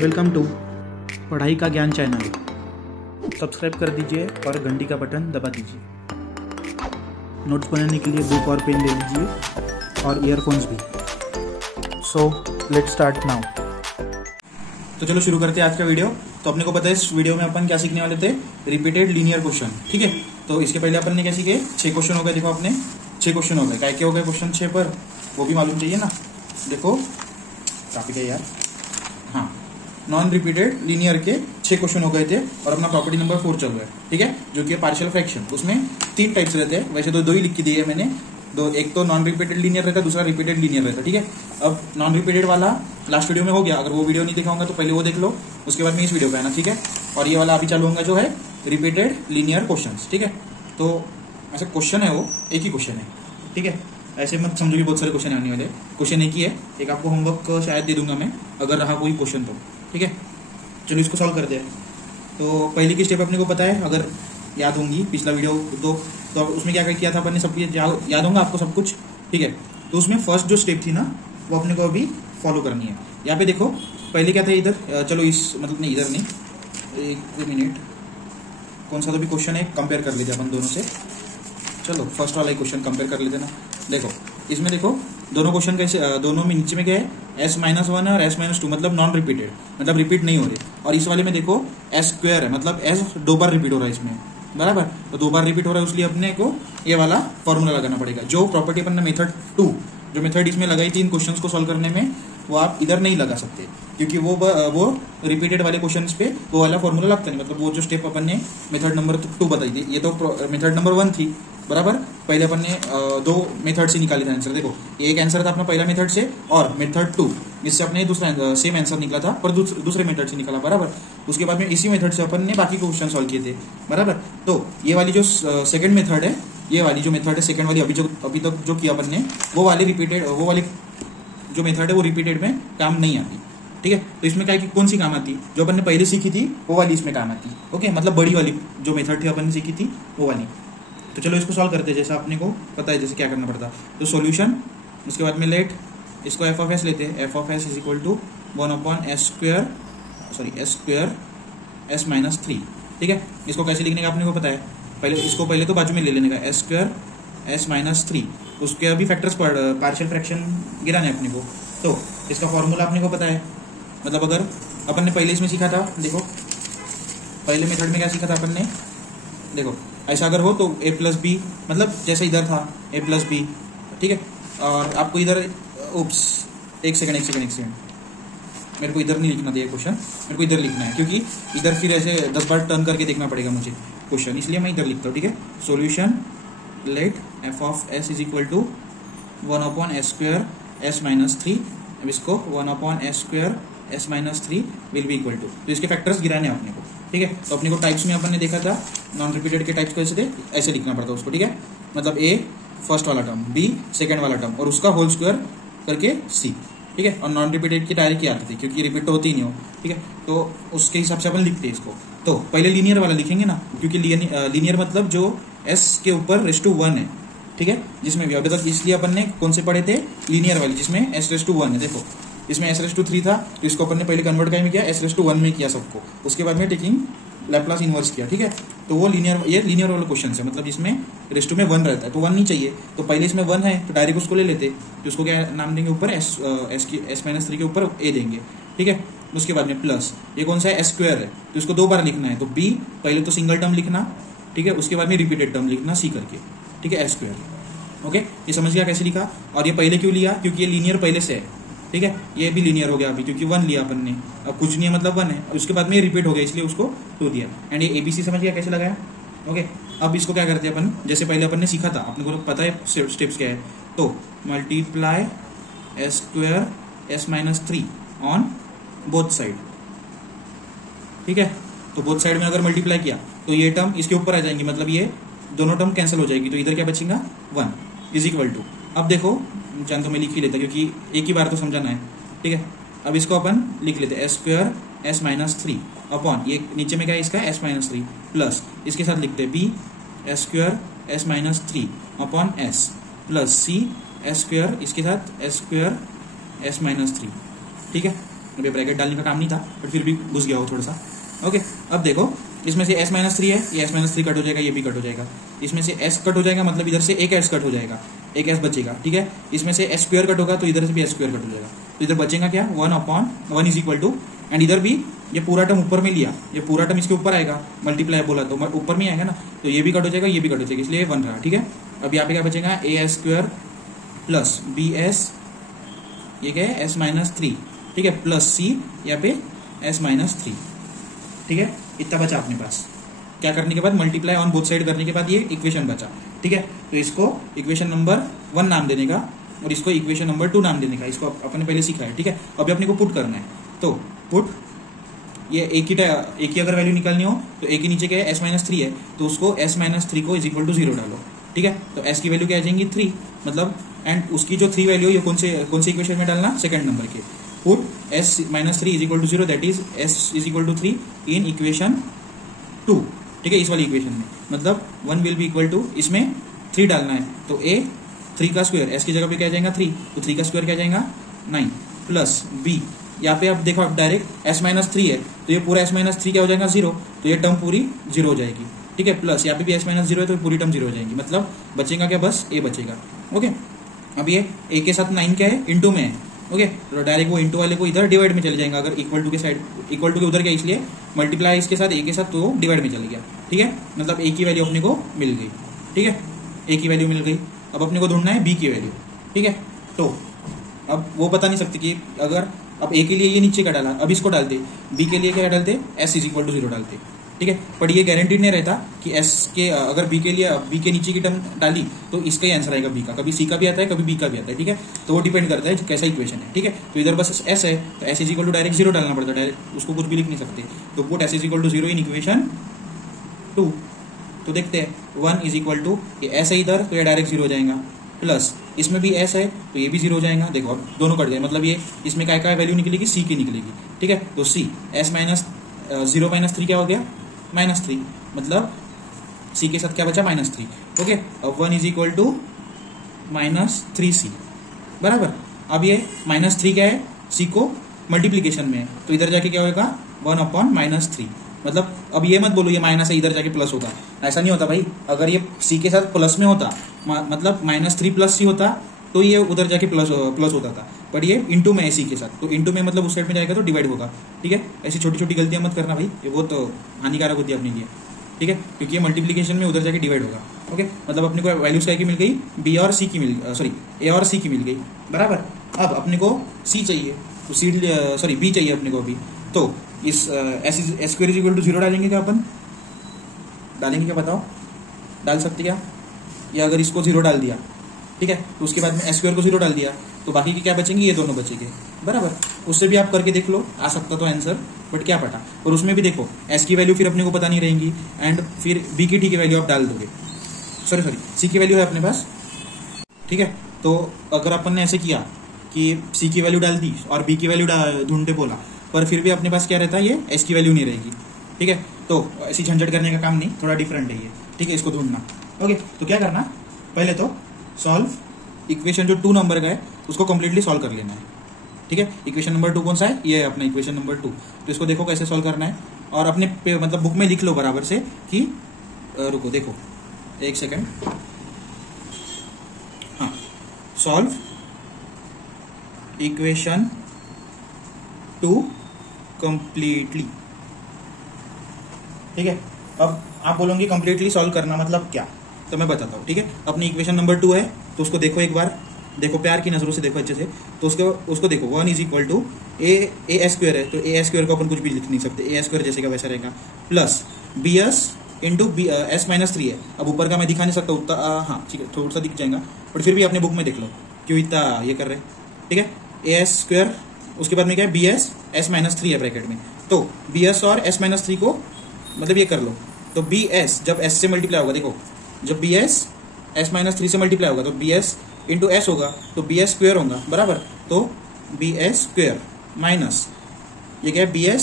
Welcome to पढ़ाई का ज्ञान चैनल। सब्सक्राइब कर दीजिए और घंटी का बटन दबा दीजिए। नोट्स बनाने के लिए बुक और पेन ले लीजिए और ईयरफोन्स भी। So let's start now. तो चलो शुरू करते हैं आज का वीडियो। तो अपने को पता है इस वीडियो में अपन क्या सीखने वाले थे, रिपीटेड लीनियर क्वेश्चन। ठीक है, तो इसके पहले अपन ने क्या सीखे, 6 क्वेश्चन हो गए। देखो अपने 6 क्वेश्चन हो गए। क्या हो गए क्वेश्चन 6 पर, वो भी मालूम चाहिए ना। देखो टॉपिक है यार, हाँ, नॉन रिपीटेड लीनियर के 6 क्वेश्चन हो गए थे और अपना प्रॉपर्टी नंबर 4 चल रहा है। ठीक है, जो कि पार्शियल फ्रैक्शन। उसमें 3 टाइप्स रहते हैं, वैसे तो 2 ही लिख के दिए है मैंने। एक तो नॉन रिपीटेड लीनियर रहता है, दूसरा रिपीटेड लीनियर रहता है। ठीक है, अब नॉन रिपीटेड वाला लास्ट वीडियो में हो गया। अगर वो वीडियो नहीं देखा होगा तो पहले वो देख लो, उसके बाद में इस वीडियो पे आना। ठीक है, और ये वाला अभी चालू होगा जो है रिपीटेड लीनियर क्वेश्चन। ठीक है, तो ऐसा क्वेश्चन है, वो एक ही क्वेश्चन है। ठीक है, ऐसे मत समझो कि बहुत सारे क्वेश्चन आने वाले। क्वेश्चन एक ही है। एक आपको होमवर्क शायद दे दूंगा मैं, अगर रहा कोई क्वेश्चन तो। ठीक है, चलो इसको सॉल्व करते हैं। तो पहली की स्टेप अपने को पता है, अगर याद होंगी पिछला वीडियो तो उसमें क्या किया था अपन ने, सब याद होगा आपको सब कुछ। ठीक है, तो उसमें फर्स्ट जो स्टेप थी ना, वो अपने को अभी फॉलो करनी है। यहाँ पे देखो पहले क्या था इधर, चलो इस मतलब नहीं, इधर नहीं, एक मिनट, कौन सा तो भी क्वेश्चन है कंपेयर कर लेते अपन दोनों से। चलो फर्स्ट वाला क्वेश्चन कंपेयर कर लेते ना। देखो इसमें देखो दोनों क्वेश्चन कैसे, दोनों में नीचे में क्या है, S-1 और S-2, मतलब नॉन रिपीटेड, मतलब रिपीट नहीं हो रहे। और इस वाले में देखो S² है, मतलब S 2 बार रिपीट हो रहा है इसमें, बराबर। तो 2 बार रिपीट हो रहा है, इसलिए अपने को ये वाला फॉर्मूला लगाना पड़ेगा। जो प्रॉपर्टी अपन ने मेथड 2, जो मेथड इसमें लगाई 3 क्वेश्चन को सॉल्व करने में, वो आप इधर नहीं लगा सकते, क्योंकि वो रिपीटेड वाले क्वेश्चंस पे वो वाला फॉर्मूला लगता नहीं। मतलब वो जो स्टेप अपन ने मेथड नंबर 2 बताई थी, ये तो मेथड नंबर 1 थी, बराबर। पहले अपन ने 2 मेथड से निकाली था आंसर। देखो एक आंसर था अपना पहला मेथड से, और मेथड 2 इससे अपने दूसरा सेम आंसर निकला था, पर दूसरे मेथड से निकला, बराबर। उसके बाद में इसी मेथड से अपन ने बाकी क्वेश्चन सॉल्व किए थे, बराबर। तो ये वाली जो सेकंड मेथड है, ये वाली जो मेथड है सेकंड वाली, अभी तक जो किया अपन ने, वो वाली जो मेथड है वो रिपीटेड में काम नहीं आती। ठीक है, तो इसमें क्या है कि कौन सी काम आती, जो अपन ने पहले सीखी थी वो वाली इसमें काम आती। ओके, मतलब बड़ी वाली जो मेथड थी अपन ने सीखी थी वो वाली। तो चलो इसको सॉल्व करते हैं, जैसा अपने को पता है जैसे क्या करना पड़ता। तो सॉल्यूशन, उसके बाद में लेट इसको f(s) लेते हैं। f(s) = 1/s², sorry s² S-3। ठीक है, इसको कैसे लिखने का अपने को पता है। पहले तो बाजू में ले लेने का, s² S-3। उसके अभी फैक्टर्स पार्शियल फ्रैक्शन गिराना है अपने को। तो इसका फॉर्मूला अपने को पता है, मतलब अगर अपन ने पहले इसमें सीखा था, देखो पहले मेथड में क्या सीखा था अपन ने, देखो ऐसा अगर हो तो a+b, मतलब जैसे इधर था a+b। ठीक है, और आपको इधर एक सेकंड, मेरे को इधर नहीं लिखना था ये क्वेश्चन, मेरे को इधर लिखना है, क्योंकि इधर फिर ऐसे 10 बार टर्न करके देखना पड़ेगा मुझे क्वेश्चन, इसलिए मैं इधर लिखता हूँ। ठीक है, solution let f(s) = 1/s² S-3। अब इसको 1/s² S-3 will be equal to, तो इसके फैक्टर्स गिराने हैं अपने को। ठीक है, तो अपने को टाइप्स में अपन ने देखा था नॉन रिपीटेड के टाइप्स कैसे थे, ऐसे लिखना पड़ता उसको। ठीक है, मतलब A फर्स्ट वाला टर्म, B सेकंड वाला टर्म, और उसका होल स्क्वायर करके C। ठीक है, और नॉन रिपीटेड की डायरेक्ट ही आती थी, क्योंकि रिपीट तो होती ही नहीं हो। ठीक है, तो उसके हिसाब से अपन लिखते हैं इसको। तो पहले लीनियर वाला लिखेंगे ना, क्योंकि लीनियर मतलब जो S के ऊपर (1) है। ठीक है, जिसमें भी अभी तक, इसलिए अपन ने कौन से पढ़े थे, लीनियर वाली, जिसमें S(1) है। देखो इसमें S(3) था, तो इसको अपन ने पहले कन्वर्ट में किया, S(1) में किया सबको, उसके बाद में टेकिंग लैप्लास इनवर्स किया। ठीक है, तो वो लीनियर वाला क्वेश्चन है, मतलब इसमें (1) रहता है, तो 1 नहीं चाहिए, तो पहले इसमें 1 है तो डायरेक्ट उसको ले लेते, तो उसको क्या नाम देंगे, ऊपर S-3 के ऊपर A देंगे। ठीक है, उसके बाद में प्लस, ये कौन सा है, S² है, तो इसको 2 बार लिखना है, तो B पहले तो सिंगल टर्म लिखना, ठीक है, उसके बाद में रिपीटेड टर्म लिखना C करके। ठीक है, S²। ओके, ये समझ गया कैसे लिखा। और ये पहले क्यों लिया, क्योंकि ये लीनियर पहले से है। ठीक है, ये भी लीनियर हो गया अभी, क्योंकि 1 लिया अपन ने, अब कुछ नहीं है, मतलब 1 है, उसके बाद में रिपीट हो गया, इसलिए उसको 2 दिया। एंड ये ABC समझ गया कैसे लगाया। ओके, अब इसको क्या करते हैं अपन, जैसे पहले अपन ने सीखा था, अपने को पता है स्टेप्स क्या है, तो multiply S² S-3 on both side. ठीक है, तो बोथ साइड में अगर मल्टीप्लाई किया तो ये टर्म इसके ऊपर आ जाएंगे, मतलब ये दोनों टर्म कैंसिल हो जाएगी, तो इधर क्या बचेगा, 1 = अब देखो जान तो मैं लिख ही लेता, क्योंकि एक ही बार तो समझाना है। ठीक है, अब इसको अपन लिख लेते हैं, S² S-3 अपॉन, ये नीचे में क्या है इसका, S-3 प्लस, इसके साथ लिखते हैं B S² S-3 upon S plus C S², इसके साथ S² S-3। ठीक है, अभी ब्रैकेट डालने का काम नहीं था, बट फिर भी घुस गया हो थोड़ा सा। ओके, अब देखो इसमें से s-3 है, ये s-3 कट हो जाएगा, ये भी कट हो जाएगा। इसमें से s कट हो जाएगा, मतलब इधर से एक s कट हो जाएगा, एक s बचेगा। ठीक है, इसमें से s स्क्वायर कट होगा तो इधर से भी s स्क्वायर कट हो जाएगा, तो इधर बचेगा क्या 1/1 इज इक्वल टू, एंड इधर भी ये पूरा टर्म ऊपर में लिया, ये पूरा टर्म इसके ऊपर आएगा, मल्टीप्लाई बोला तो ऊपर में आएगा ना, तो ये भी कट हो जाएगा, ये भी कट हो जाएगा, इसलिए 1 रहा। ठीक है, अब यहाँ पे क्या बचेगा as² प्लस bs, ये क्या है s-3, ठीक है, प्लस c यहाँ पे s-3। ठीक है, इतना बचा अपने पास। क्या करने के बाद मल्टीप्लाई ऑन बोथ साइड करने के बाद ये इक्वेशन बचा। ठीक है, तो इसको इक्वेशन नंबर 1 नाम देने का और इसको इक्वेशन नंबर 2 नाम देने का, इसको अपने पहले सीखा है। ठीक है, अभी अपने को पुट करना है, तो पुट ये एक ही अगर वैल्यू निकालनी हो तो एक ही नीचे क्या है s-3 है, तो उसको s-3 को इज इक्वल टू 0 डालो। ठीक है, तो s की वैल्यू क्या आ जाएंगी 3, मतलब एंड उसकी जो 3 वैल्यू ये कौन से इक्वेशन में डालना, सेकंड नंबर के। Put s-3 is equal to 0, that is s is equal to 3 in equation 2। ठीक है, इस वाली इक्वेशन में, मतलब 1 विल बी इक्वल टू, इसमें 3 डालना है, तो a 3 का स्क्वायर, s की जगह पे क्या जाएगा 3, तो 3 का स्क्वायर क्या जाएगा 9, प्लस b, यहाँ पे आप देखो आप डायरेक्ट s-3 है, तो ये पूरा s-3 क्या हो जाएगा 0, तो ये टर्म पूरी 0 हो जाएगी। ठीक है, प्लस यहाँ पे भी s-0 है तो पूरी टर्म 0 हो जाएगी, मतलब बचेगा क्या, बस a बचेगा। ओके, अब ये a के साथ 9 क्या है, इंटू में है। ओके, तो डायरेक्ट वो इंटू वाले को इधर डिवाइड में चले जाएंगे, अगर इक्वल टू के साइड, इक्वल टू के उधर क्या, इसलिए मल्टीप्लाई इसके साथ a के साथ, तो डिवाइड में चले गया। ठीक है, मतलब a की वैल्यू अपने को मिल गई। ठीक है, a की वैल्यू मिल गई, अब अपने को ढूंढना है b की वैल्यू। ठीक है, तो अब वो बता नहीं सकते कि अगर अब a के लिए ये नीचे का डाला, अब इसको डालते, b के लिए क्या डालते, s इज इक्वल टू 0 डालते। ठीक है, पर ये गारंटीड नहीं रहता कि s के अगर b के लिए b के नीचे की टर्म डाली तो इसका ही आंसर आएगा b का, कभी c का भी आता है, कभी b का भी आता है। ठीक है, तो वो डिपेंड करता है कैसा इक्वेशन है। ठीक है, तो इधर बस s है, तो s is equal to direct 0 डालना पड़ता है, डायरेक्ट उसको कुछ भी लिख नहीं सकते, तो put s is equal to 0 in equation 2। तो देखते हैं 1 इज इक्वल टू, ये s है इधर, तो ये डायरेक्ट 0 हो जाएगा, प्लस इसमें भी s है तो ये भी 0 हो जाएगा। देखो अब दोनों कट गए, मतलब ये इसमें क्या क्या वैल्यू निकलेगी, c की निकलेगी। ठीक है, तो c s-0-3 क्या हो गया -3, मतलब c के साथ क्या बचा -3। ओके, अब 1 इज इक्वल टू -3c बराबर। अब ये -3 क्या है, c को मल्टीप्लीकेशन में है, तो इधर जाके क्या होगा 1/-3, मतलब अब ये मत बोलो ये माइनस है इधर जाके प्लस होगा, ऐसा नहीं होता भाई। अगर ये c के साथ प्लस में होता, मतलब -3 प्लस c होता, तो ये उधर जाके प्लस होता था, बट ये इंटू में है c के साथ, तो इंटू में मतलब उस साइड में जाएगा तो डिवाइड होगा। ठीक है, ऐसी छोटी छोटी गलतियां मत करना भाई, ये बहुत हानिकारक होती है अपने लिए। ठीक है, क्योंकि ये मल्टीप्लीकेशन में उधर जाके डिवाइड होगा। ओके, मतलब अपने को वैल्यूज क्या की मिल गई, b और c की a और c की मिल गई बराबर। अब अपने को c चाहिए, तो b चाहिए अपने को अभी, तो इस s² इज इक्वल टू 0 डालेंगे क्या, अपन डालेंगे क्या, बताओ, डाल सकते क्या, या अगर इसको 0 डाल दिया, ठीक है, तो उसके बाद में s² को 0 डाल दिया, तो बाकी के क्या बचेंगे, ये दोनों बचेंगे बराबर। उससे भी आप करके देख लो, आ सकता तो आंसर, बट क्या पता। और उसमें भी देखो s की वैल्यू फिर अपने को पता नहीं रहेंगी, एंड फिर b की वैल्यू आप डाल दोगे, c की वैल्यू है अपने पास। ठीक है, तो अगर अपन ने ऐसे किया कि c की वैल्यू डाल दी और b की वैल्यू ढूंढते बोला, पर फिर भी अपने पास क्या रहता है, ये s की वैल्यू नहीं रहेगी। ठीक है, तो ऐसी झंझट करने का काम नहीं, थोड़ा डिफरेंट है ये। ठीक है, इसको ढूंढना। ओके, तो क्या करना, पहले तो सॉल्व इक्वेशन जो 2 नंबर का है उसको कंप्लीटली सॉल्व कर लेना है। ठीक है, इक्वेशन नंबर 2 कौन सा है, ये है अपना इक्वेशन नंबर 2। तो इसको देखो कैसे सॉल्व करना है, और अपने मतलब बुक में लिख लो बराबर से कि रुको देखो एक सेकेंड, हाँ, सॉल्व इक्वेशन 2 कंप्लीटली। ठीक है, अब आप बोलोगे कंप्लीटली सॉल्व करना मतलब क्या, तो मैं बताता हूँ। ठीक है, अपनी इक्वेशन नंबर 2 है, तो उसको देखो एक बार, देखो प्यार की नजरों से देखो अच्छे से, तो उसको देखो 1 इज इक्वल टू a² है, तो a² को अपन कुछ भी लिख नहीं सकते, a² जैसे का वैसा रहेगा, प्लस bs इंटू s-3 है। अब ऊपर का मैं दिखा नहीं सकता उतना, हाँ ठीक है, थोड़ा सा दिख जाएगा, बट फिर भी अपने बुक में देख लो क्यों इतना ये कर रहे। ठीक है, a², उसके बाद में क्या है bs s-3 है ब्रैकेट में, तो bs और s-3 को मतलब ये कर लो, तो bs जब s से मल्टीप्लाई होगा, देखो जब bs s-3 से मल्टीप्लाई होगा तो bs इंटू s होगा, तो bs² होगा बराबर, तो bs² माइनस ये क्या है bs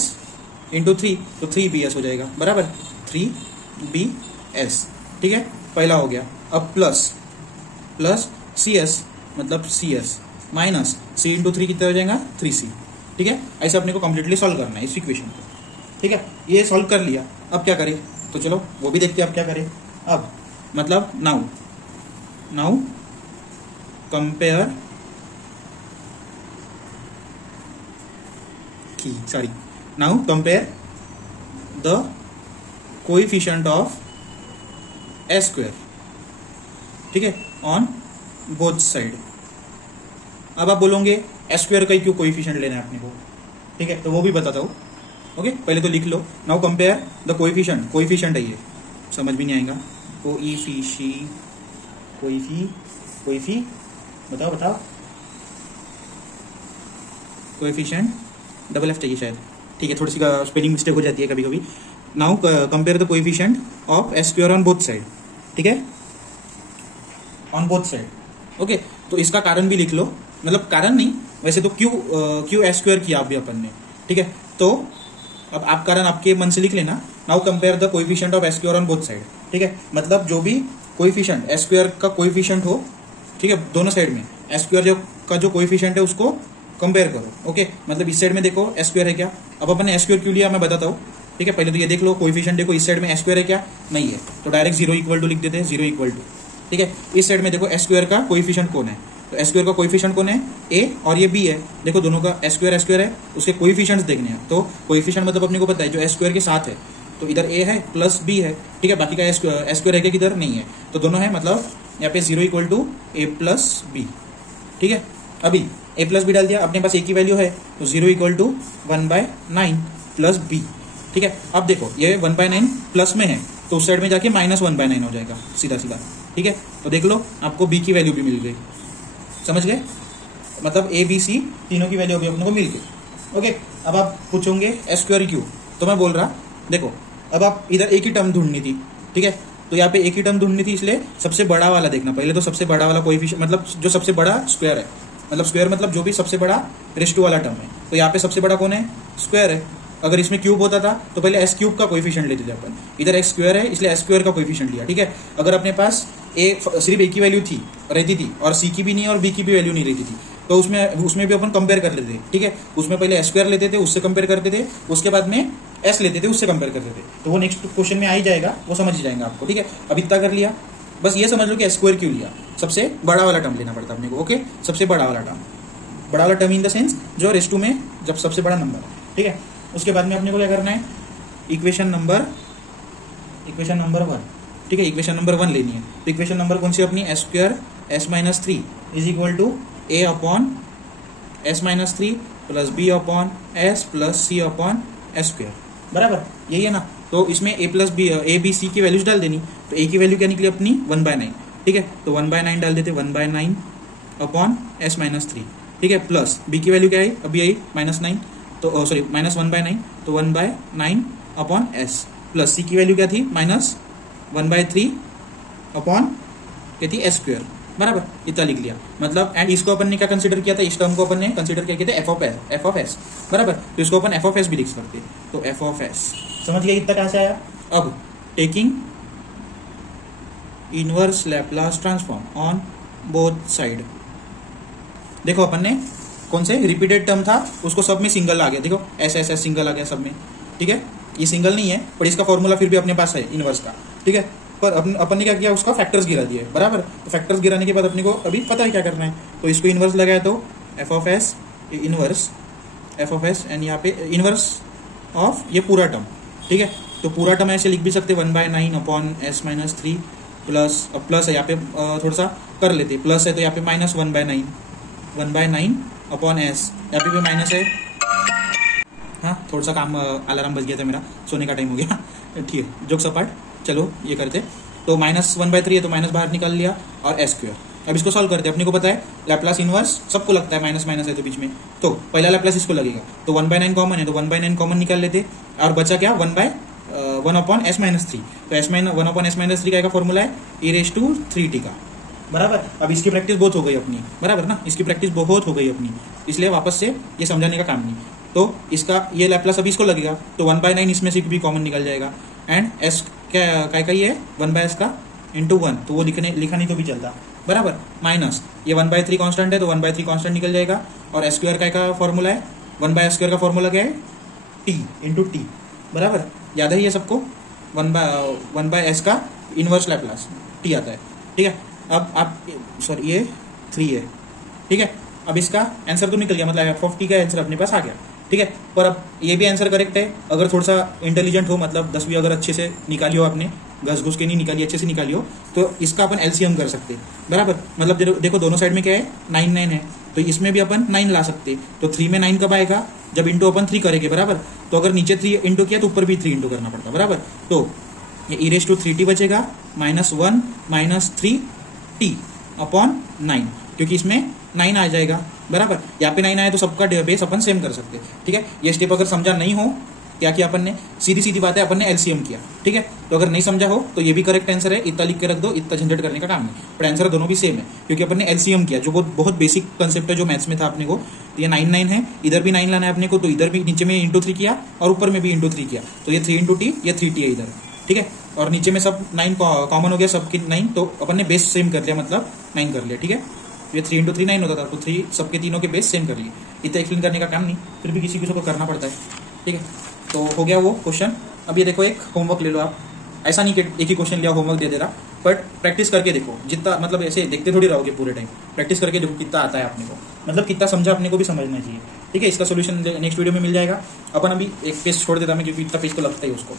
इंटू 3, तो 3bs हो जाएगा बराबर, 3bs। ठीक है, पहला हो गया। अब प्लस cs मतलब cs माइनस c इंटू 3 कितना हो जाएगा 3c। ठीक है, ऐसे अपने को कम्प्लीटली सॉल्व करना है इस इक्वेशन को। ठीक है, ये सॉल्व कर लिया, अब क्या करें, तो चलो वो भी देखते हैं अब क्या करें। अब मतलब now compare the coefficient of S square, ठीक है, ऑन बोथ साइड। अब आप बोलोगे एस स्क्वायर का ही क्यों कोएफिशिएंट लेना है अपने को, ठीक है, तो वो भी बताता हूँ। ओके, पहले तो लिख लो, नाउ कंपेयर द कोएफिशिएंट है ये, समझ भी नहीं आएगा, बताओ कोएफिशिएंट, डबल एफ चाहिए शायद, ठीक है, थोड़ी सी स्पेलिंग मिस्टेक हो जाती है कभी कभी। Now compare the coefficient of S square on both side, ठीक है, ऑन बोथ साइड। ओके, तो इसका कारण भी लिख लो, मतलब कारण नहीं, वैसे तो क्यू एस स्क्वायर किया अभी अपन ने, ठीक है, तो अब आप कारण आपके मन से लिख लेना। Now compare the coefficient of S square on both side, ठीक है, मतलब जो भी कोएफिशिएंट एस स्क्वायर का कोएफिशिएंट हो, ठीक है, दोनों साइड में एस स्क्वायर का जो कोएफिशिएंट है उसको कंपेयर करो। ओके, मतलब इस साइड में देखो एस स्क्वायर है क्या, अब अपन ने एस स्क्वायर क्यों लिया मैं बताता हूँ। ठीक है, पहले तो ये देख लो कोएफिशिएंट देखो, इस साइड में एस स्क्वायर है क्या, नहीं है, तो डायरेक्ट 0 इक्वल टू लिख देते हैं, 0 इक्वल टू। ठीक है, इस साइड में देखो एस स्क्वायर का कोएफिशिएंट कौन है, तो एस स्क्वायर का कोएफिशिएंट कौन है, ए, और ये बी है, देखो दोनों का एस स्क्वायर है, उसके कोएफिशिएंट्स देखने हैं, तो कोएफिशिएंट मतलब अपने को पता है जो एस स्क्वायर के साथ है, तो इधर ए है प्लस बी है, ठीक है, बाकी का एस स्क्वायर है कि इधर नहीं है, तो दोनों है, मतलब यहाँ पे 0 equal to A plus B. ठीक है, अभी ए प्लस बी डाल दिया, अपने पास ए की वैल्यू है, तो 0 इक्वल टू 1/9 प्लस बी। ठीक है, अब देखो ये 1/9 प्लस में है, तो उस साइड में जाके -1/9 हो जाएगा सीधा सीधा। ठीक है, तो देख लो आपको बी की वैल्यू भी मिल गई, समझ गए, मतलब ए बी सी तीनों की वैल्यू अभी अपने को मिल गई। ओके, अब आप पूछोगे एस स्क्वायर क्यों, तो मैं बोल रहा देखो, अब आप इधर एक ही टर्म ढूंढनी थी, ठीक है, तो यहाँ पे एक ही टर्म ढूंढनी थी, इसलिए सबसे बड़ा वाला देखना पहले, तो सबसे बड़ा वाला कोएफिशिएंट मतलब जो सबसे बड़ा स्क्वायर है, मतलब स्क्वायर मतलब जो भी सबसे बड़ा रेश्टो वाला टर्म है, तो यहाँ पे सबसे बड़ा कौन है, स्क्वायर है। अगर इसमें क्यूब होता था तो पहले एस क्यूब का कोएफिशिएंट लेते थे अपन, इधर एक्स स्क्वायर है इसलिए एस स्क्वायर का कोएफिशिएंट लिया। ठीक है, अगर अपने पास सिर्फ ए की वैल्यू रहती थी और सी की भी नहीं और बी की भी वैल्यू नहीं रहती थी, तो उसमें भी अपन कंपेयर कर लेते थे। ठीक है, उसमें पहले एस स्क्वायर लेते थे, उससे कंपेयर करते थे, उसके बाद में एस लेते थे, उससे कंपेयर करते थे, तो वो नेक्स्ट क्वेश्चन में आ ही जाएगा, वो समझ ही जाएगा आपको। ठीक है, अब इतना कर लिया, बस ये समझ लो कि एस स्क्वायर क्यों लिया, सबसे बड़ा वाला टर्म लेना पड़ता अपने को। ओके, सबसे बड़ा वाला टर्म इन द सेंस जो रेश्टो में जब सबसे बड़ा नंबर है। ठीक है, उसके बाद में अपने को क्या करना है, इक्वेशन नंबर 1, ठीक है, इक्वेशन नंबर 1 लेनी है, तो इक्वेशन नंबर कौन सी अपनी, S square S minus 3 is equal to A upon S minus 3 plus B upon S plus C upon S square, बराबर, यही है ना। तो इसमें ए बी सी की वैल्यूज डाल देनी, तो ए की वैल्यू क्या निकली अपनी 1/9। ठीक है, तो 1/9 डाल देते, 1/9 अपॉन एस माइनस 3। ठीक है, प्लस बी की वैल्यू क्या आई, अभी आई -9, तो सॉरी -1/9, तो 1/9 अपॉन एस, प्लस सी की वैल्यू क्या थी, -1/3 अपॉन क्या थी, एस स्क्वायर, बराबर, इतना लिख लिया। मतलब एंड इसको अपन ने क्या कंसीडर किया था, इस टर्म को अपन ने कंसीडर किया था एफ ऑफ एस, बराबर, तो इसको अपन एफ ऑफ एस भी लिख सकते, तो एफ ऑफ एस, समझ गए इतना कहां से आया। अब taking inverse Laplace transform on both side, देखो अपन ने कौन से रिपीटेड टर्म था उसको सब में सिंगल आ गया, देखो एस एस एस सिंगल आ गया सब में। ठीक है, ये सिंगल नहीं है पर इसका फॉर्मूला फिर भी अपने पास है इनवर्स का। ठीक है, पर अपन ने क्या किया, उसका फैक्टर्स गिरा दिए, बराबर, तो फैक्टर्स गिराने के बाद अपने को अभी पता है क्या करना है, तो इसको इनवर्स लगाया, तो F of S inverse F of S and यहाँ पे इनवर्स ऑफ ये पूरा टर्म। ठीक है, तो पूरा टर्म ऐसे लिख भी सकते 1/9 अपॉन एस माइनस 3 प्लस, अब प्लस है यहाँ पे थोड़ा सा कर लेते, प्लस है तो यहाँ पे -1/9 अपॉन एस, यहाँ पे भी माइनस है। हाँ, थोड़ा सा काम अलार्म बज गया था मेरा, सोने का टाइम हो गया। ठीक है, जोक सपाट, चलो ये करते, तो -1/3 है तो माइनस बाहर निकाल लिया और एस स्क्वायर। अब इसको सॉल्व करते हैं, अपने को पता है लैप्लास इनवर्स सबको लगता है, माइनस माइनस है तो बीच में, तो पहला लैप्लास इसको लगेगा, तो 1/9 कॉमन है तो 1/9 कॉमन निकाल लेते, और बचा क्या 1 अपॉन एस माइनस 3, तो 1 अपॉन एस माइनस 3 का फॉर्मूला है e⁻3t का, बराबर। अब इसकी प्रैक्टिस बहुत हो गई अपनी, बराबर ना, इसकी प्रैक्टिस बहुत हो गई अपनी, इसलिए वापस से ये समझाने का काम नहीं। तो इसका ये लैप्लास अभी इसको लगेगा, तो 1/9 इसमें से भी कॉमन निकल जाएगा, एंड एस क्या ये है 1/s का इंटू 1, तो वो लिखा नहीं तो भी चलता, बराबर, माइनस ये 1/3 कांस्टेंट है तो 1/3 कांस्टेंट निकल जाएगा, और एस स्क्वायर का फॉर्मूला है 1/s² का फॉर्मूला क्या है, t इंटू टी, बराबर, याद है ये सबको, 1/s का इनवर्स लैप्लास t आता है, ठीक है। अब आप सॉरी ये 3 है, ठीक है। अब इसका आंसर तो निकल गया, मतलब f(t) का आंसर अपने पास आ गया, ठीक है। पर अब ये भी आंसर करेक्ट है, अगर थोड़ा सा इंटेलिजेंट हो, मतलब 10वीं अगर अच्छे से निकाली हो आपने, घस घुस के नहीं निकाली, अच्छे से निकाली हो, तो इसका अपन एलसीएम कर सकते हैं, बराबर। मतलब देखो दोनों साइड में क्या है, 9 9 है, तो इसमें भी अपन 9 ला सकते। तो 3 में 9 कब आएगा, जब इंटू अपन 3 करेंगे, बराबर। तो अगर नीचे 3 इंटू किया तो ऊपर भी 3 इंटू करना पड़ता, बराबर। तो ये e⁻³ बचेगा, -1 - 3t अपॉन 9, क्योंकि इसमें 9 आ जाएगा, बराबर। यहाँ पे 9 आए तो सबका बेस अपन सेम कर सकते हैं, ठीक है। ये स्टेप अगर समझा नहीं हो, क्या किया अपन ने, सीधी सीधी बात है, अपन ने एलसीएम किया, ठीक है। तो अगर नहीं समझा हो तो ये भी करेक्ट आंसर है, इतना लिख के रख दो, इतना झंझट करने का काम नहीं, पर आंसर दोनों भी सेम है, क्योंकि अपन ने एलसीएम किया, जो बहुत बेसिक कंसेप्ट है जो मैथ्स में था अपने को। तो ये 9 9 है, इधर भी 9 लाना है अपने को, तो इधर भी नीचे में × 3 किया और ऊपर में भी × 3 किया, तो ये 3 × t, ये 3t है इधर, ठीक है। और नीचे में सब 9 कॉमन हो गया, सबकी 9, तो अपन ने बेस सेम कर लिया, मतलब 9 कर लिया, ठीक है। ये 3 × 3 9 होता था, तो 3 सबके तीनों के बेस सेम कर लिए। इतना एक्सप्लेन करने का काम नहीं, फिर भी किसी को करना पड़ता है, ठीक है। तो हो गया वो क्वेश्चन। अब ये देखो, एक होमवर्क ले लो आप, ऐसा नहीं कि एक ही क्वेश्चन लिया होमवर्क दे रहा, बट प्रैक्टिस करके देखो, जितना मतलब ऐसे देखते थोड़ी रहोगे पूरे टाइम, प्रैक्टिस करके देखो कितना आता है अपने को, मतलब कितना समझा अपने को भी समझना चाहिए, ठीक है। इसका सोल्यूशन नेक्स्ट वीडियो में मिल जाएगा। अपन अभी एक पेज छोड़ देता मैं, क्योंकि इतना पेज तो लगता ही उसको।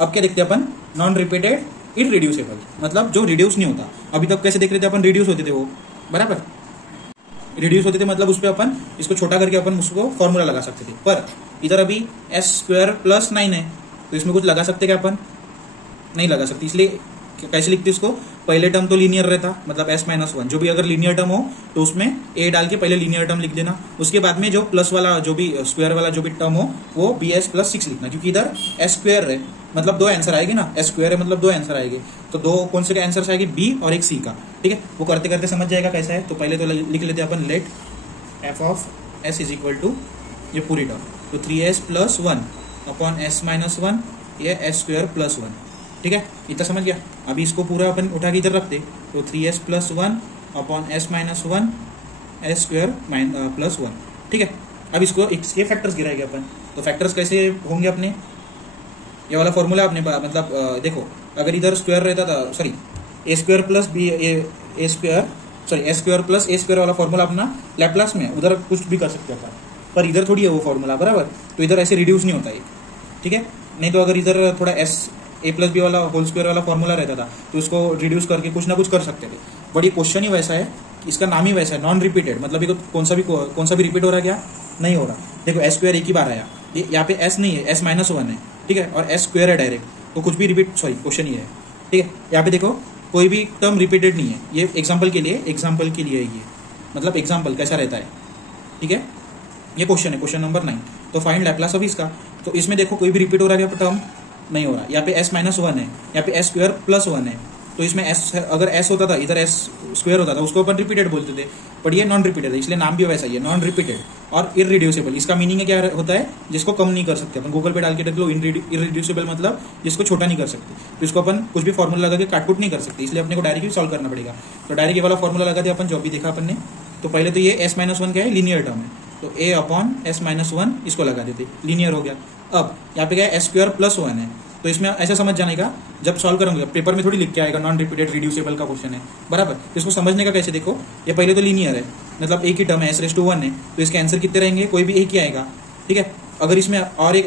अब क्या देखते हैं अपन, नॉन रिपीटेड इररिड्यूसिबल, मतलब जो रिड्यूस नहीं होता। अभी तक कैसे देख रहे थे अपन, रिड्यूस होते थे वो, बराबर, रिड्यूस होते थे, मतलब उस पर अपन इसको छोटा करके अपन उसको फॉर्मूला लगा सकते थे। पर इधर अभी s² + 9 है, तो इसमें कुछ लगा सकते क्या अपन, नहीं लगा सकते। इसलिए कैसे लिखते इसको, पहले टर्म तो लीनियर रहता, मतलब s - 1, जो भी अगर लीनियर टर्म हो तो उसमें a डाल के पहले लीनियर टर्म लिख देना, उसके बाद में जो प्लस वाला, जो भी स्क्वायर वाला जो भी टर्म हो वो bs + 6 लिखना, क्योंकि इधर s² है, मतलब 2 आंसर आएंगे ना, s² है मतलब 2 आंसर आएंगे, तो 2 कौन से आंसर आएंगे, b और एक c का, ठीक है। वो करते करते समझ जाएगा कैसा है। तो पहले तो लिख लेते हैं अपन, लेट f(s) = ये पूरी टर्म, तो 3s + 1 अपॉन s - 1, ये s² + 1, ठीक है। इतना समझ गया। अभी इसको पूरा अपन उठा के इधर रखते, तो 3s + 1 अपॉन s - 1 s² + 1, ठीक है। अब इसको इसके फैक्टर्स गिराएंगे अपन, तो फैक्टर्स कैसे होंगे अपने, ये वाला फॉर्मूला अपने मतलब देखो, अगर इधर स्क्वायर रहता था, sorry a² + b s² + a² वाला फॉर्मूला अपना लैप्लास में, उधर कुछ भी कर सकते हैं, पर इधर थोड़ी है वो फॉर्मूला, बराबर। तो इधर ऐसे रिड्यूस नहीं होता है, ठीक है। नहीं तो अगर इधर थोड़ा a + b वाला होल स्क्वायर वाला फॉर्मूला रहता था, तो उसको रिड्यूस करके कुछ ना कुछ कर सकते थे। बट ये क्वेश्चन ही वैसा है, इसका नाम ही वैसा है, नॉन रिपीटेड, मतलब ये कौन सा भी रिपीट हो रहा है क्या, नहीं हो रहा। देखो s² एक ही बार आया, यहाँ पे s नहीं है, s - 1 है, ठीक है, और s² है डायरेक्ट, तो कुछ भी रिपीट, सॉरी क्वेश्चन ही है, ठीक है। यहाँ पे देखो कोई भी टर्म रिपीटेड नहीं है, ये एग्जाम्पल के लिए है ये, मतलब एग्जाम्पल कैसा रहता है, ठीक है। ये क्वेश्चन है, क्वेश्चन नंबर 9। तो फाइंड लैप्लास ऑफ इसका, तो इसमें देखो कोई भी रिपीट हो रहा है, टर्म नहीं हो रहा। यहाँ पे s - 1 है, यहाँ पे s² + 1 है, तो इसमें s, अगर s होता था, इधर s² होता था, उसको अपन रिपीटेड बोलते थे, बट ये नॉन रिपीटेड है, इसलिए नाम भी वैसा ही है, नॉन रिपीटेड और इररिड्यूसिबल। इसका मीनिंग क्या होता है, जिसको कम नहीं कर सकते अपन, गूगल पे डाल के देख लो, इररिड्यूसिबल मतलब जिसको छोटा नहीं कर सकते, तो इसको अपन कुछ भी फॉर्मूला लगा के काटकुट नहीं कर सकते, इसलिए अपने को डायरेक्टली सॉल्व करना पड़ेगा। तो डायरेक्ट ये वाला फॉर्मूला लगा दिया अपन, जो भी देखा अपन ने। तो पहले तो ये s - 1 क्या है, लीनियर टर्म है, तो a अपॉन s - 1 इसको लगा देते, लीनियर हो गया। अब यहाँ पे क्या है, s² + 1 है, तो इसमें ऐसा समझ जाने का, जब सॉल्व करेंगे पेपर में थोड़ी लिख के आएगा नॉन रिपीटेड रिड्यूसिबल का क्वेश्चन है, बराबर। तो इसको समझने का कैसे, देखो ये पहले तो लीनियर है, मतलब एक ही टर्म है, s⁻1 है, तो इसके आंसर कितने रहेंगे, कोई भी एक ही आएगा, ठीक है। अगर इसमें और एक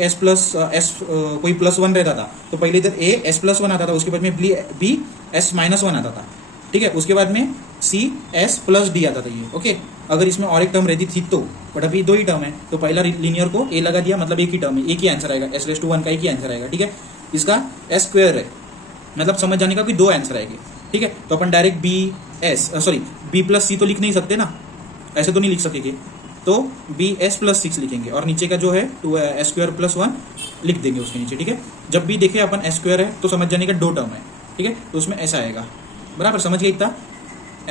कोई +1 रहता था, तो पहले इधर a s+1 आता था, उसके बाद में b s - 1 आता था, ठीक है। उसके बाद में c s + d आता था, ये ओके। अगर इसमें और एक टर्म रहती थी तो, बट अभी 2 ही टर्म है, तो पहला लीनियर को a लगा दिया, मतलब एक ही टर्म है, एक ही आंसर आएगा, s⁻1 का एक ही आंसर आएगा, ठीक है। इसका s² है, मतलब समझ जाने का कि 2 आंसर आएंगे, ठीक है। तो अपन डायरेक्ट b + c तो लिख नहीं सकते ना, ऐसे तो नहीं लिख सकेंगे, तो bs + 6 लिखेंगे, और नीचे का जो है s² + 1 लिख देंगे उसके नीचे, ठीक है। जब भी देखे अपन s² है तो समझ जाने का 2 टर्म है, ठीक है, तो उसमें ऐसा आएगा, बराबर। समझ गए इतना,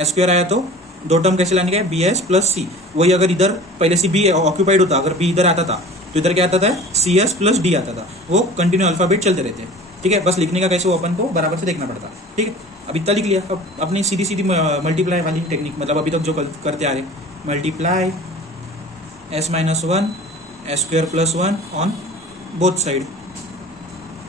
s² आया तो 2 टर्म कैसे लाने का, bs + c। वही अगर इधर पहले से b ऑक्यूपाइड होता, अगर b इधर आता था, तो इधर क्या आता था, cs + d आता था, वो कंटिन्यू अल्फाबेट चलते रहते हैं, ठीक है। बस लिखने का कैसे वो अपन को बराबर से देखना पड़ता, ठीक है। अब इतना लिख लिया। अब अपनी सीधी मल्टीप्लाई वाली टेक्निक, मतलब अभी तक जो करते आ रहे, multiply s - 1 square plus 1 on both side.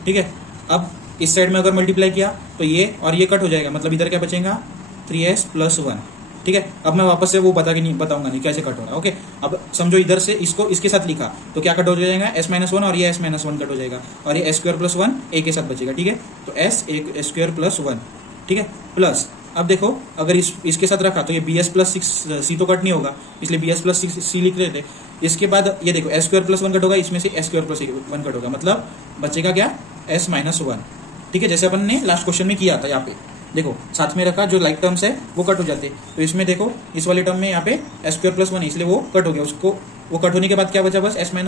ठीक है, अब इस साइड में अगर मल्टीप्लाई किया तो ये और ये कट हो जाएगा, मतलब इधर क्या बचेगा 3s प्लस 1। ठीक है, अब मैं वापस से वो बताऊंगा नहीं कैसे कट हो रहा है। ओके, अब समझो इधर से इसको इसके साथ लिखा तो क्या कट हो जाएगा s-1 और ये s-1 कट हो जाएगा और ये स्क्वायर प्लस 1 a के साथ बचेगा। ठीक है, तो s स्क्वायर प्लस 1। ठीक है, प्लस अब देखो अगर इसके साथ रखा तो ये bs प्लस 6c तो कट नहीं होगा, इसलिए bs प्लस 6c लिख रहे थे। इसके बाद ये देखो s स्क्वायर प्लस 1 कट होगा, इसमें से s स्क्वायर प्लस 1 कट होगा, मतलब बचेगा क्या s-1। ठीक है, जैसे अपन ने लास्ट क्वेश्चन में किया था। यहाँ पे देखो साथ में रखा, जो लाइक टर्म्स है वो कट हो जाते, तो इसमें देखो इस वाले टर्म में यहाँ पे s स्क्वायर प्लस 1 इसलिए वो कट हो गया, उसको वो कट होने के बाद क्या बचा बस s-1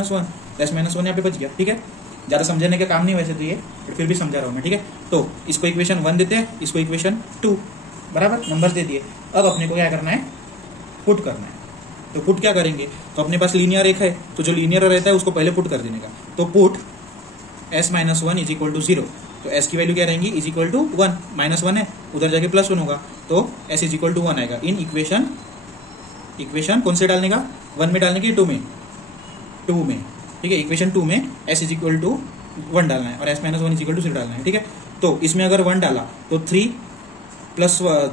यहाँ पे बच गया। ठीक है, ज़्यादा समझने का काम नहीं वैसे तो ये, बट फिर भी समझा रहा हूँ मैं। ठीक है, तो इसको इक्वेशन 1 देते हैं, इसको इक्वेशन 2 बराबर नंबर दे दिए। अब अपने को क्या करना है, पुट करना है। तो पुट क्या करेंगे, तो अपने पास लीनियर एक है, तो जो लीनियर रहता है उसको पहले पुट कर देने का। तो put s-1 is equal to 0, तो s की वैल्यू क्या रहेंगी इज इक्वल टू 1, -1 है उधर जाके +1 होगा, तो s इज इक्वल टू 1 आएगा। इन इक्वेशन कौन से डालने का, 1 में डालने की 2 में, 2 में। ठीक है, इक्वेशन 2 में s इज इक्वल टू 1 डालना है और s-1 इज इक्वल टू 0 डालना है। ठीक है, तो इसमें अगर 1 डाला तो 3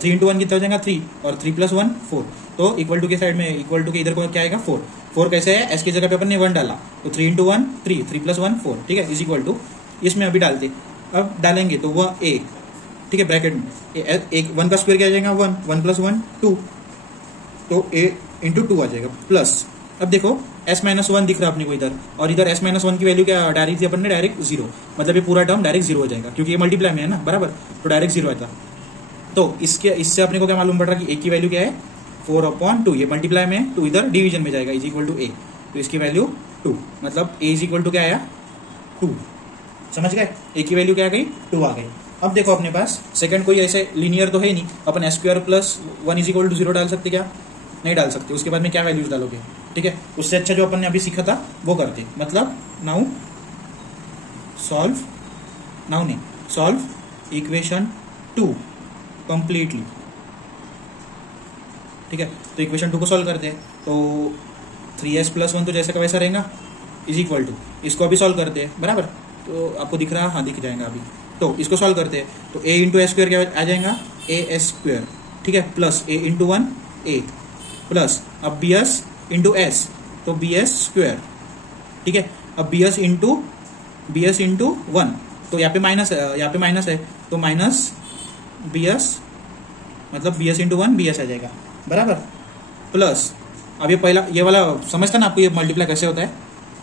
इंटू 1 कितना हो जाएगा 3, और 3 + 1 4, तो इक्वल टू के साइड में इक्वल टू के इधर को क्या आएगा 4 कैसे है, s की जगह पे अपन ने 1 डाला तो 3 इंटू 1 3, 3 + 1 4। ठीक है, इज इक्वल टू इसमें अभी डालते, अब डालेंगे तो वह a। ठीक है, ब्रैकेट में एक 1 का स्क्वायर क्या आ जाएगा 1 + 1 2, तो a इंटू 2 आ जाएगा प्लस। अब देखो s-1 दिख रहा है अपने को इधर, और इधर s-1 की वैल्यू क्या डायरेक्ट थी अपन ने, डायरेक्ट 0, मतलब ये पूरा टर्म डायरेक्ट 0 हो जाएगा क्योंकि ये मल्टीप्लाई में है ना बराबर, तो डायरेक्ट 0 आता। तो इससे अपने को क्या मालूम पड़ रहा है कि a की वैल्यू क्या है 4/2, ये मल्टीप्लाई में 2 इधर डिवीजन में जाएगा, इज इक्वल टू a, तो इसकी वैल्यू 2, मतलब a इज इक्वल टू क्या आया 2। समझ गए, a की वैल्यू क्या आ गई 2 आ गई। अब देखो अपने पास सेकंड कोई ऐसे लीनियर तो है नहीं, अपन s² plus 1 is equal to 0 डाल सकते क्या, नहीं डाल सकते। उसके बाद में क्या वैल्यूज डालोगे। ठीक है, उससे अच्छा जो अपन ने अभी सीखा था वो करते, मतलब सॉल्व इक्वेशन 2 कंप्लीटली। ठीक है, तो इक्वेशन 2 को सॉल्व करते हैं, तो 3s प्लस 1 तो जैसे का वैसा रहेगा इज इक्वल टू, इसको अभी सॉल्व करते हैं बराबर, तो आपको दिख रहा, हाँ दिख जाएगा अभी। तो इसको सॉल्व करते हैं तो a इंटू s स्क्वायर क्या आ जाएगा a²। ठीक है, plus a into 1 a, plus अब bs इंटू s तो bs²। ठीक है, अब bs इंटू 1, तो यहाँ पे माइनस है तो माइनस bs, मतलब bs इंटू 1 bs आ जाएगा बराबर, प्लस अब ये पहला ये वाला समझता ना आपको ये मल्टीप्लाई कैसे होता है।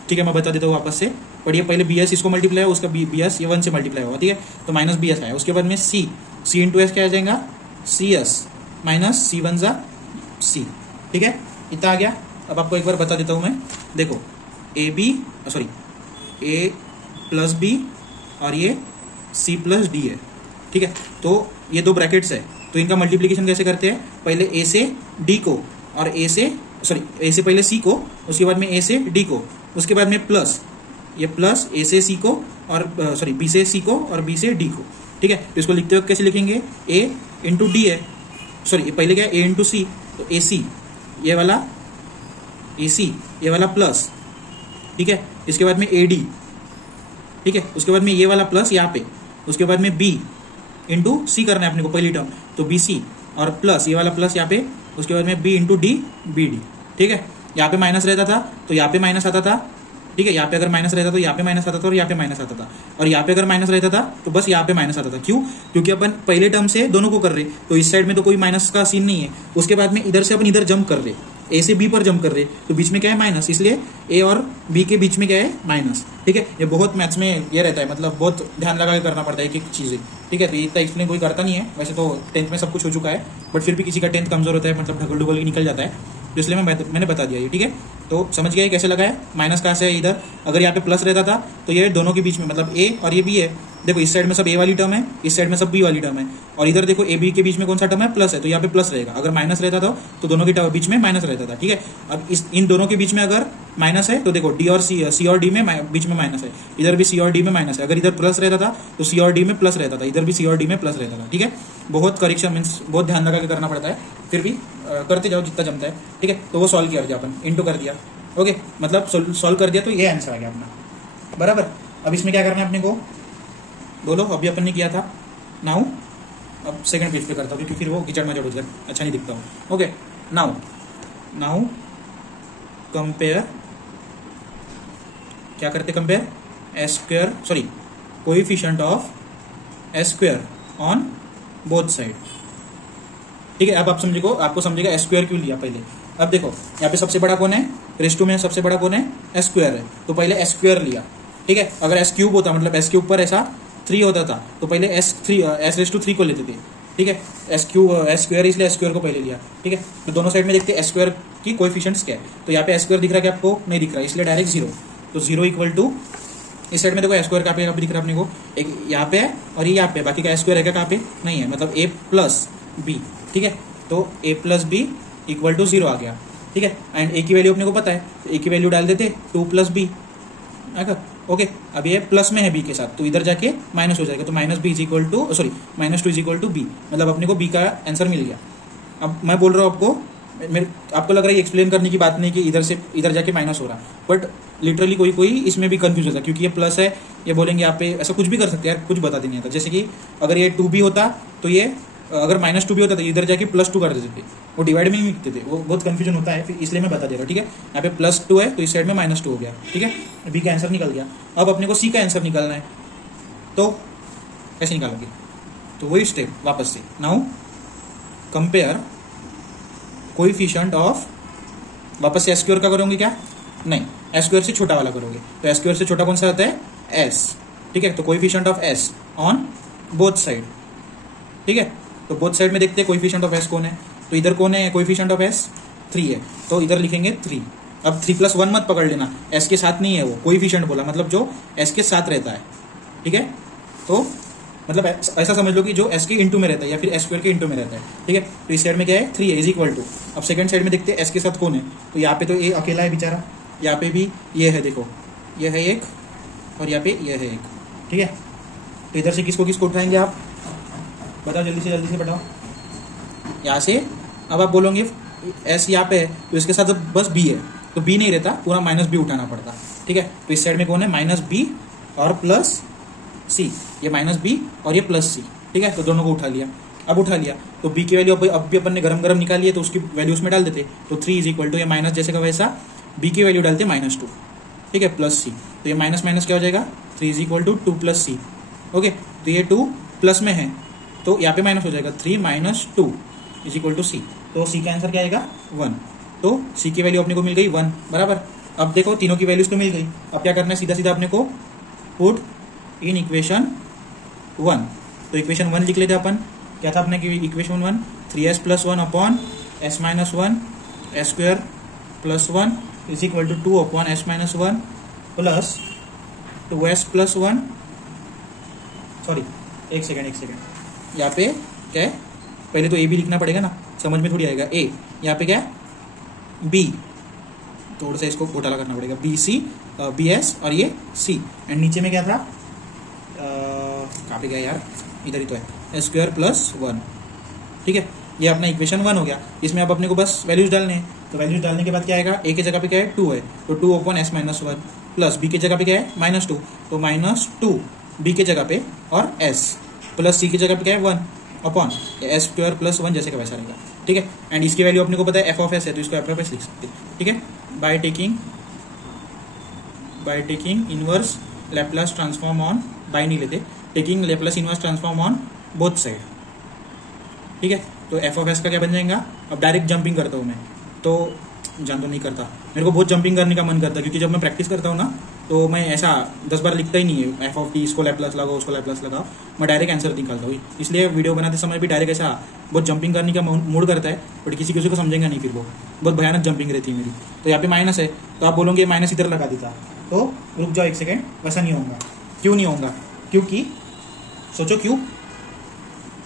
ठीक है, मैं बता देता हूँ वापस से, पर ये पहले bs इसको मल्टीप्लाई है, उसका bs ये 1 से मल्टीप्लाई होगा। ठीक है, तो माइनस bs आया, उसके बाद में c इंटू s क्या आ जाएगा cs, माइनस c1 जा c। ठीक है, इतना आ गया। अब आपको एक बार बता देता हूँ मैं, देखो a प्लस b और ये c प्लस d है। ठीक है, तो ये 2 ब्रैकेट्स है, तो इनका मल्टीप्लिकेशन कैसे करते हैं, पहले a से d को और a से पहले c को, उसके बाद में a से d को, उसके बाद में प्लस ये प्लस a से c को और b से c को और b से d को। ठीक है, तो इसको लिखते हुए कैसे लिखेंगे, a इंटू डी है, पहले क्या है a इंटू सी, तो ए सी ये वाला ये वाला प्लस। ठीक है, इसके बाद में ए डी। ठीक है, उसके बाद में ये वाला प्लस यहाँ पे, उसके बाद में b इंटू सी करना है अपने को पहली टर्म, तो बी सी और प्लस ये वाला प्लस यहाँ पे, उसके बाद में b into D B D. ठीक है, यहाँ पे माइनस रहता था तो यहाँ पे माइनस आता था। ठीक है, यहाँ पे अगर माइनस रहता तो यहाँ पे माइनस आता था और यहाँ पे माइनस आता था, और यहाँ पे अगर माइनस रहता था तो बस यहाँ पे माइनस आता था। क्यों, क्योंकि अपन पहले टर्म से दोनों को कर रहे, तो इस साइड में तो कोई माइनस का सीन नहीं है। उसके बाद में इधर से अपन इधर जंप कर रहे, ए से बी पर जंप कर रहे, तो बीच में क्या है माइनस, इसलिए ए और बी के बीच में क्या है माइनस। ठीक है, ये बहुत मैथ्स में ये रहता है, मतलब बहुत ध्यान लगा के करना पड़ता है एक चीज़ें। ठीक है, तो इतना एक्सप्लेन कोई करता नहीं है, वैसे तो 10th में सब कुछ हो चुका है, बट फिर भी किसी का 10th कमजोर होता है, मतलब ढगल ढुगल निकल जाता है, तो इसलिए मैंने बता दिया ये। ठीक है, तो समझ गए कैसे लगा है, माइनस कहाँ से है इधर, अगर यहाँ पे प्लस रहता था तो ये दोनों के बीच में, मतलब ए और ये बी है, देखो इस साइड में सब ए वाली टर्म है, इस साइड में सब बी वाली टर्म है, और इधर देखो ए बी के बीच में कौन सा टर्म है प्लस है, तो यहाँ पे प्लस रहेगा। अगर माइनस रहता था तो दोनों के बीच में माइनस रहता था। ठीक है, अब इन दोनों के बीच में अगर माइनस है तो देखो डी और सी और डी में बीच में माइनस है, इधर भी सी और डी में माइनस है। अगर इधर प्लस रहता था तो सी और डी में प्लस रहता था, इधर भी सी और डी में प्लस रहता था। ठीक है, बहुत करेक्शन मीन्स बहुत ध्यान लगा के करना पड़ता है, फिर भी करते जाओ जितना जमता है। ठीक है, तो वो सॉल्व किया अपन, इंटू कर दिया। ओके, मतलब सॉल्व कर दिया तो ये आंसर आ गया अपना, बराबर। अब इसमें क्या करना है अपने को, बोलो। अभी अपन ने किया था नाउ, अब सेकंड पेज पे करता हूँ क्योंकि फिर वो कीचड़ मचड़ हो जाए, अच्छा नहीं दिखता हूँ। ओके, नाउ कंपेयर, क्या करते compare, S square, sorry coefficient of S square on both side. ठीक है, अब आप समझेगा, आपको समझेगा एस स्क्वायर क्यों लिया पहले। अब देखो यहाँ पे सबसे बड़ा कौन है, रेस टू में सबसे बड़ा कौन है, एस स्क्वायर है, तो पहले एस स्क्वायर लिया। ठीक है, अगर एस क्यूब होता, मतलब एस के ऊपर ऐसा 3 होता था, तो पहले एस रेस टू 3 को लेते थे। ठीक है, एस स्क्वायर, इसलिए एस स्क्वायर को पहले लिया। ठीक है, तो दोनों साइड में देखते हैं एस स्क्वायर की कोएफिशिएंट्स क्या है। तो यहाँ पे एस स्क्वायर दिख रहा है कि आपको नहीं दिख रहा, इसलिए डायरेक्ट 0। तो 0 इक्वल टू, इस साइड में देखो एस स्क्वायर कहाँ पे दिख रहा है अपने को, एक यहाँ पे है और ये यहाँ पे, बाकी का एस स्क्वायर है कहाँ पे, नहीं है, मतलब a प्लस बी। ठीक है, तो a plus B equal to 0 आ गया। ठीक है, एंड a की वैल्यू अपने को पता है, तो a की वैल्यू डाल देते 2 प्लस बी। ओके, अब ये प्लस में है b के साथ, तो इधर जाके माइनस हो जाएगा, तो minus B is equal to, sorry -2 is equal to B, मतलब अपने को b का आंसर मिल गया। अब मैं बोल रहा हूँ आपको, आपको लग रहा है एक्सप्लेन करने की बात नहीं कि इधर से इधर जाके माइनस हो रहा, बट लिटरली कोई इसमें भी कंफ्यूज होता है, क्योंकि ये प्लस है, ये बोलेंगे यहाँ पे ऐसा कुछ भी कर सकते हैं यार, कुछ बता देनी आता। जैसे कि अगर ये 2b होता, तो ये अगर -2b होता तो इधर जाके +2 कर देते थे, वो डिवाइड में ही लिखते थे, वो बहुत कंफ्यूजन होता है, फिर इसलिए मैं बता दे रहा हूँ। ठीक है, यहाँ पे +2 है तो इस साइड में -2 हो गया। ठीक है, बी का आंसर निकल गया। अब अपने को सी का आंसर निकालना है, तो कैसे निकालोगे, तो वही स्टेप वापस से, नाउ कंपेयर कोएफिशिएंट ऑफ, वापस से एस स्क्वायर का करोगे क्या, नहीं, एस स्क्वायर से छोटा वाला करोगे, तो एस स्क्वायर से छोटा कौन सा आता है, एस। ठीक है, तो coefficient of S on both side. ठीक है, तो बोथ साइड में देखते हैं कोएफिशिएंट ऑफ एस कौन है, तो इधर कौन है कोएफिशिएंट ऑफ एस, 3 है, तो इधर लिखेंगे 3। अब 3 + 1 मत पकड़ लेना, एस के साथ नहीं है, वो कोएफिशिएंट बोला, मतलब जो एस के साथ रहता है। ठीक है, तो मतलब ऐसा समझ लो कि जो एस के इंटू में रहता है या फिर एस स्क्वायर के इंटू में रहता है। ठीक है, तो इस साइड में क्या है, 3 है, इज इक्वल टू। अब सेकंड साइड में देखते हैं एस के साथ कौन है, तो यहाँ पे तो ए अकेला है बेचारा, यहाँ पे भी ये है, देखो ये है एक और यहाँ पे ये है एक। ठीक है, तो इधर से किसको किसको उठाएंगे आप, बताओ जल्दी से बताओ। यहाँ से अब आप बोलोगे एस यहाँ पे है, तो इसके साथ बस बी है, तो बी नहीं रहता, पूरा -b उठाना पड़ता। ठीक है, तो इस साइड में कौन है, -b और प्लस सी, ये -b और ये +c। ठीक है, तो दोनों को उठा लिया। अब उठा लिया तो b की वैल्यू अब भी अपन ने गरम निकाली है, तो उसकी वैल्यू उसमें डाल देते, तो 3 इज इक्वल टू, ये माइनस जैसे का वैसा b की वैल्यू डालते -2। ठीक है, प्लस सी, तो ये माइनस माइनस क्या हो जाएगा, 3 is equal to 2 + c। Okay, तो ये 2 प्लस में है, तो यहाँ पे माइनस हो जाएगा, 3 - 2 इज इक्वल टू सी। तो सी का आंसर क्या आएगा, 1। तो सी की वैल्यू अपने को मिल गई 1, बराबर। अब देखो तीनों की वैल्यूज तो मिल गई, अब क्या करना है, सीधा सीधा अपने को पुट इन इक्वेशन 1। तो इक्वेशन 1 लिख लेते अपन, क्या था अपने की equation 1, 3s + 1 upon s - 1 s square + 1 is equal to 2 upon s - 1 plus 2s + 1, sorry एक सेकेंड, यहाँ पे क्या है, पहले तो ए भी लिखना पड़ेगा ना, समझ में थोड़ी आएगा। ए यहाँ पे क्या है, बी, थोड़ा सा इसको घोटाला करना पड़ेगा, बी एस और ये सी, एंड नीचे में क्या था, कहाँ पे गया यार, इधर ही तो है, s स्क्वायर + 1। ठीक है, ये अपना इक्वेशन 1 हो गया। इसमें अब अपने को बस वैल्यूज डालने हैं, तो वैल्यूज डालने के बाद क्या आएगा, ए की जगह पे क्या है 2 है, तो 2 अपॉन s - 1 प्लस बी की जगह पे क्या है -2, तो -2 बी के जगह पे और s प्लस सी की जगह पे क्या है 1 अपॉन s स्क्वायर + 1 जैसे का वैसा रहेगा। ठीक है, एंड इसकी वैल्यू अपने को पता है f(s) है, तो इसको f(s) लिख सकते हैं। ठीक है, by taking inverse Laplace transform on, by नहीं लेते, taking Laplace inverse transform on both side. ठीक है, तो f(s) का क्या बन जाएगा, अब डायरेक्ट जंपिंग करता हूँ मैं, तो जान तो नहीं करता, मेरे को बहुत जंपिंग करने का मन करता है, क्योंकि जब मैं प्रैक्टिस करता हूँ ना, तो मैं ऐसा 10 बार लिखता ही नहीं है, f(t) इसको लैप्लास लगाओ, उसको लैप्लास लगाओ, मैं डायरेक्ट आंसर निकालता हूँ। इसलिए वीडियो बनाते समय भी डायरेक्ट ऐसा बहुत जंपिंग करने का मूड करता है, बट किसी को समझेगा नहीं, फिर वो बहुत भयानक जंपिंग रहती है मेरी। तो यहाँ पे माइनस है, तो आप बोलोगे माइनस इधर लगा देता, तो रुक जाओ एक सेकेंड, वैसा नहीं होगा। क्यों नहीं होगा, क्योंकि सोचो क्यों,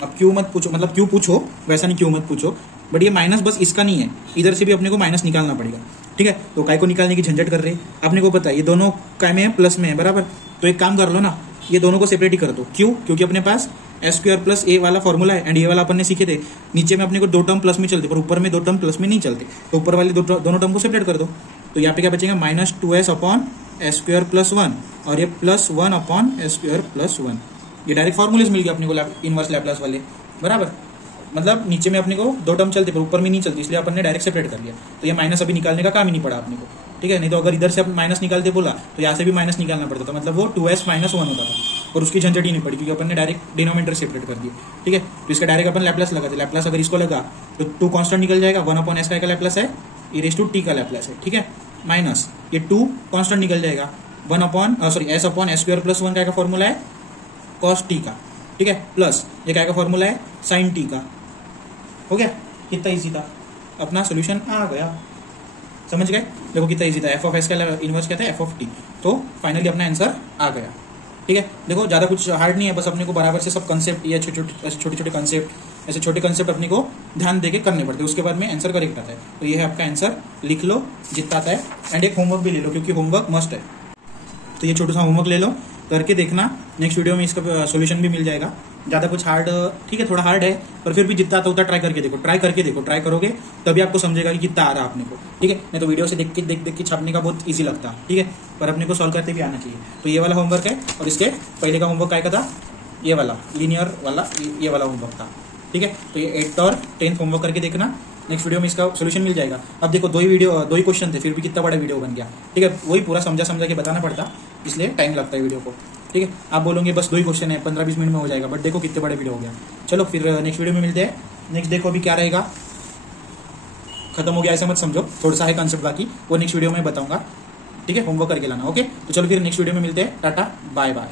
अब क्यों मत पूछो, मतलब क्यों पूछो, वैसा नहीं क्यों मत पूछो, बट ये माइनस बस इसका नहीं है, इधर से भी अपने को माइनस निकालना पड़ेगा। ठीक है, तो काय को निकालने की झंझट कर रहे, अपने को पता है ये दोनों काय में है, प्लस में है, बराबर। तो एक काम कर लो ना, ये दोनों को सेपरेट ही कर दो। क्यों, क्योंकि अपने पास s स्क्वायर + a वाला फॉर्मूला है, एंड ये वाला अपन ने सीखे थे, नीचे में अपने को 2 टर्म प्लस में चलते, पर ऊपर में 2 टर्म प्लस में नहीं चलते, तो ऊपर वाले दोनों टर्म को सेपरेट कर दो। तो यहाँ पे क्या बचेगा -2s upon S square plus 1 और ये +1 अपॉन एस स्क्वायर प्लस 1। ये डायरेक्ट फॉर्मूलेज मिल गया अपने को इनवर्स लैपलास वाले, बराबर। मतलब नीचे में अपने को 2 टर्म चलते पर ऊपर में नहीं चलती, इसलिए अपन ने डायरेक्ट सेपरेट कर लिया। तो ये माइनस अभी निकालने का काम ही नहीं पड़ा अपने को, ठीक है। नहीं तो अगर इधर से माइनस निकालते बोला तो यहाँ से भी माइनस निकालना पड़ता था, मतलब वो 2s - 1 होता था और उसकी झंझट ही नहीं पड़ी, क्योंकि अपन ने डायरेक्ट डिनोमिनेटर सेपरेट कर दिया, ठीक है। तो इसका डायरेक्ट अपन लैपलास लगाते, लैपलास अगर इसको लगा तो 2 कांस्टेंट निकल जाएगा, 1 अपॉन एस का लैपलास है, e⁻t का लैपलास है, ठीक है, माइनस ये 2 कांस्टेंट निकल जाएगा, 1 upon S upon S square plus 1 का फॉर्मूला है cos t का, ठीक है, प्लस ये क्या का फॉर्मूला है sin t का। हो गया, कितना इजी था, अपना सोल्यूशन आ गया, समझ गए। देखो कितना इजी था, एफ ऑफ एस का इनवर्स क्या था एफ ऑफ टी, तो फाइनली अपना आंसर आ गया, ठीक है। देखो ज्यादा कुछ हार्ड नहीं है, बस अपने को बराबर से सब कंसेप्ट या छोटे छोटे कंसेप्ट, ऐसे छोटे कंसेप्ट अपने को ध्यान देके करने पड़ते हैं, उसके बाद में आंसर करेक्ट आता है। तो ये है आपका आंसर, लिख लो जितना आता है, एंड एक होमवर्क भी ले लो, क्योंकि होमवर्क मस्ट है। तो ये छोटा सा होमवर्क ले लो, करके देखना, नेक्स्ट वीडियो में इसका सॉल्यूशन भी मिल जाएगा। ज़्यादा कुछ हार्ड, ठीक है, थोड़ा हार्ड है, पर फिर भी जितना आता उतना ट्राई करके देखो, ट्राई करोगे तभी आपको समझेगा कि कितना आ रहा है अपने को, ठीक है। नहीं तो वीडियो से देख के छापने का बहुत ईजी लगता है, ठीक है, पर अपने को सॉल्व करते भी आना चाहिए। तो ये वाला होमवर्क है, और इसके पहले का होमवर्क क्या था, ये वाला लीनियर वाला, ये वाला होमवर्क था, ठीक है। तो ये 8th और 10th होमवर्क करके देखना, नेक्स्ट वीडियो में इसका सोल्यूशन मिल जाएगा। अब देखो 2 ही क्वेश्चन थे, फिर भी कितना बड़ा वीडियो बन गया, ठीक है। वही पूरा समझा के बताना पड़ता, इसलिए टाइम लगता है वीडियो को, ठीक है। आप बोलोगे बस 2 ही क्वेश्चन है, 15-20 मिनट में हो जाएगा, बट देखो कितने बड़े वीडियो हो गया। चलो फिर नेक्स्ट वीडियो में मिलते हैं। नेक्स्ट देखो अभी क्या रहेगा, खत्म हो गया ऐसा मत समझो, थोड़ा सा है कंसेप्ट बाकी, वो नेक्स्ट वीडियो में बताऊंगा, ठीक है। होमवर्क करके लाना, ओके। तो चलो फिर नेक्स्ट वीडियो में मिलते हैं, टाटा बाय बाय।